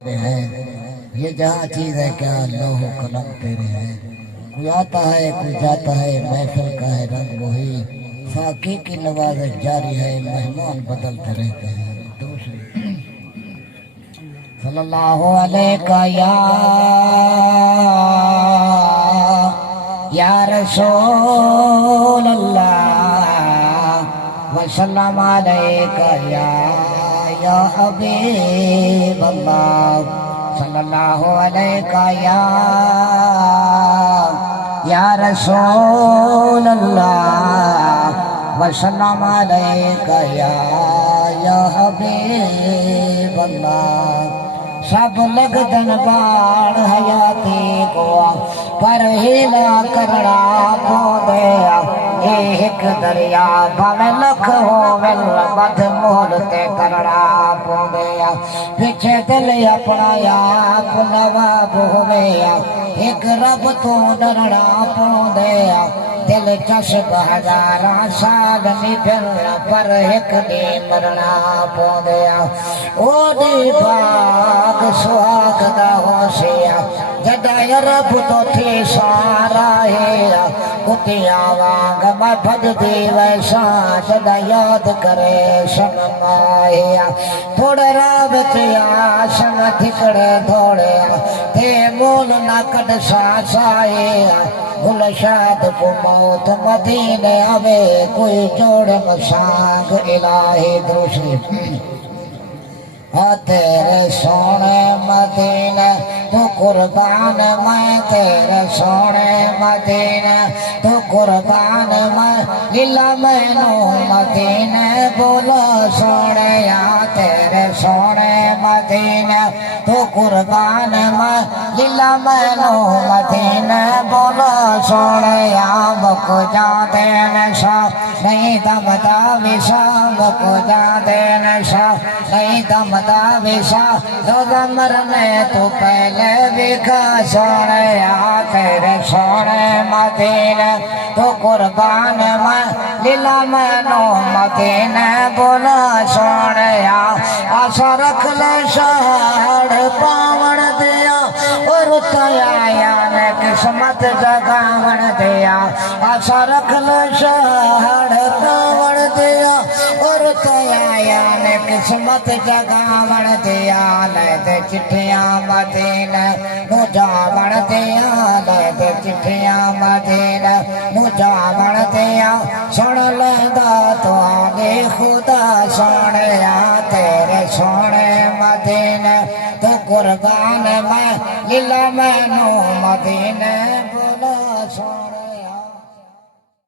है। ये जहाँ चीज है क्या लोह कलम तेरे है। कोई आता है कोई जाता है, महफिल का है रंग वही, साकी की नवाज़श जारी है, मेहमान बदलते रहते हैं। दूसरी सल्लल्लाहु अलैहि या रसूल अल्लाह वसल्लम अलैका या हबीब अल्लाह सल्लल्लाहु अलैहि या रसूल अल्लाह वसल्लम अलैका या हबीब अल्लाह। सब लगदन बाण हयाती को पर हिला करड़ा पौंदे एक दरिया भावे लख हो मिल बद मोल ते करड़ा पौंदे पीछे दिल अपना आप नवाब होवे एक रब तो डरना पौंदे दिल चश्ब हजारा साल निभर पर एक दी मरना पौंदे ओदी बाग सुहाग दा होशिया जदा रब तो थी सारा है कुतिया वांग मैं भज दी वैसा जदा याद करे शर्माया थोड़े रावतिया संग थिकड़े थोड़े थे मोल ना कट सासाए गुलशाद को मौत मदीने आवे कोई जोड़ मसांग इलाही दूसरी तेरे सोने मदीने तू कुर्बान मैं तेरे सोने मदीने तू कुर्बान मैं लीला मैनू मदीने बोलो सोने या तेरे सोने मदीने तू कुर्बान मैं लीला मैनू मदीने बोलो सोने या मुक जाते नशा नहीं दमदा विशा मुक जाते नशा नहीं दमदा विशा रोजा मरने तो पहले बिखा सोने तेरे सोने मदीने तो कुर्बान मैं लीला मैनू मदीने बोला सोने आशा रख ले शहर पावन दिया और तया ने किस्मत जगावन दिया आशा रख ले शहर पावन दिया और तया ने किस्मत जगावन दिया ले चिट्ठियां मदीने नु जावण दिया ले चिट्ठियां मदीने नु जावण दिया सुन लेंदा तो आगे खुदा सोने तेरे सोने मदीने तो कुर्बान मैं लीला मैनू मदीने बोला सोने।